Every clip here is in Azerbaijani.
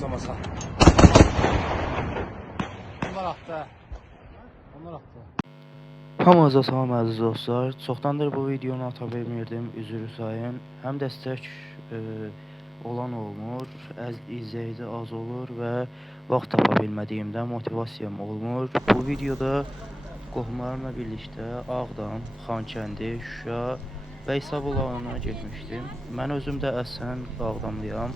harcamasa. Onlar attı. Onlar attı. Hamınıza salam əziz dostlar. Çoxdandır bu videonu ata bilmirdim, üzr sayın. Həm dəstək olan olmur, izləyici az olur və vaxt tapa bilmədiyimdən motivasiyam olmur. Bu videoda qohumlarımla birlikdə Ağdam, Xankəndi, Şuşa və İsabulağına getmişdim. Mən özüm də əslən Ağdamlıyam.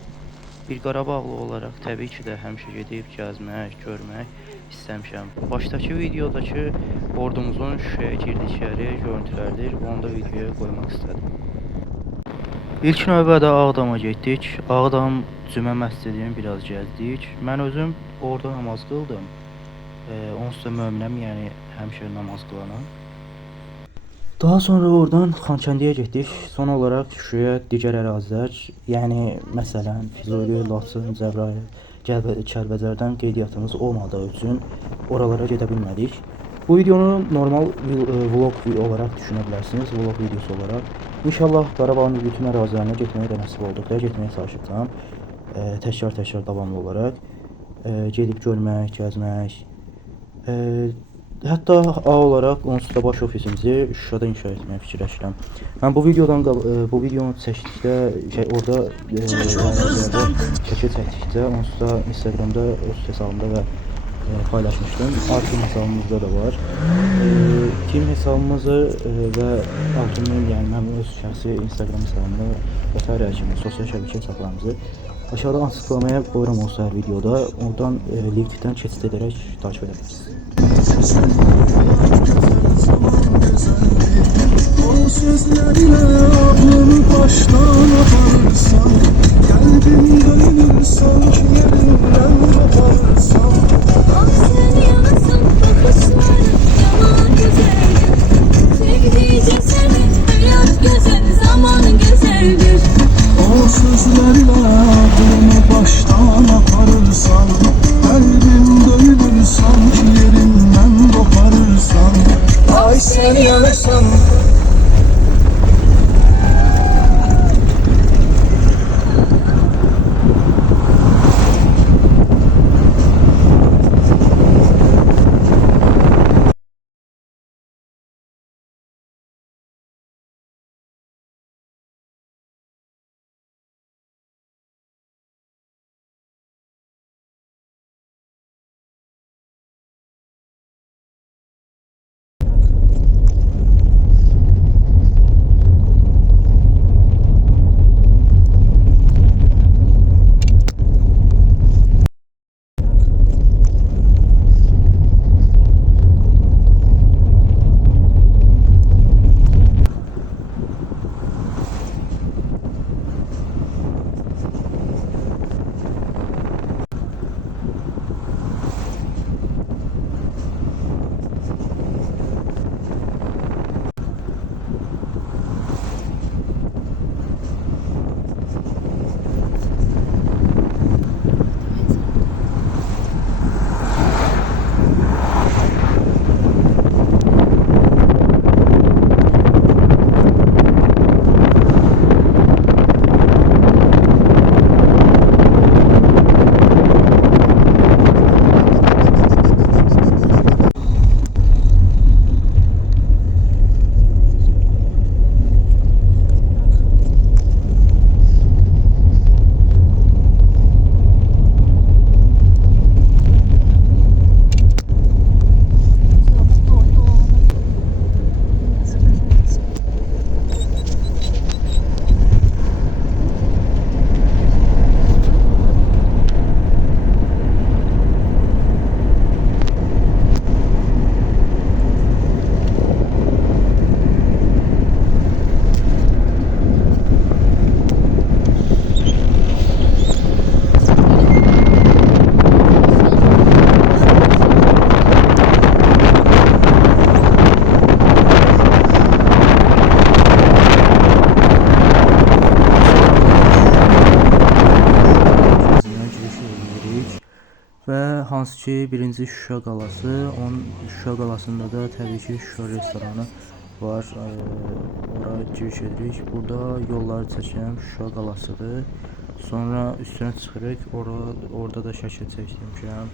Bir Qarabağlı olaraq təbii ki də həmişə gedib gəzmək, görmək istəmişəm. Başdakı videodakı ordumuzun Şuşaya girdikləri görüntülərdir. Onu da videoya qoymaq istədim. İlk növbədə Ağdama getdik. Ağdam Cümə məscidini biraz gəzdik. Mən özüm orada namaz qıldım. Onsuz da möminəm, yəni həmişə namaz qılanam. Daha sonra oradan Xankəndiyə getdik. Son olaraq Şuşaya digər ərazilər, yəni məsələn Füzuli, Laçın, Cəbrayıl, Kəlbəcərdən qeydiyyatımız olmadığı üçün oralara gedə bilmədik. Bu videonu normal vlog olaraq düşünə bilərsiniz, vlog videosu olaraq. İnşallah Qarabağın bütün ərazilərinə getməyə də nəsib olduqda getməyə çalışacağam. Təkrar davamlı olaraq gedib görmək, gəzmək. Hətta A olaraq onsuz da baş ofisimizi Şuşada inşa etməyə fikirləşirəm. Mən bu videonu çəkdikdə orada çəkil çəkdikdə onsuz da Instagramda öz hesabımda və paylaşmışdım. Arkin hesabımızda da var. Kim hesabımızı və Arkin'in, yəni mənim öz şəxsi Instagram hesabımda və sairə kimi sosial şəbəkə hesablarımızı aşağıda açıqlamaya qoyuram o hər videoda. Oradan linkdən keçid edərək takip edə bilirsiniz. O sözlerine aklını baştan aparırsam, kalbim dönür sanki yerinden koparsam. Ah sen yanasın bakışların yaman güzeldir. Sevdiğince seni hayat güzel, zaman güzeldir. O sözlerle aklını baştan aparırsam, kalbim dönür sanki yerinden koparsam. Ay sen yanasın. Və hansı ki birinci Şuşa qalası, Şuşa qalasında da təbii ki Şuşa restoranı var. Ora giriş edirik. Burada yolları çəkən Şuşa qalasıdır. Sonra üstünə çıxırıq. Orada da şəkil çəkmişəm.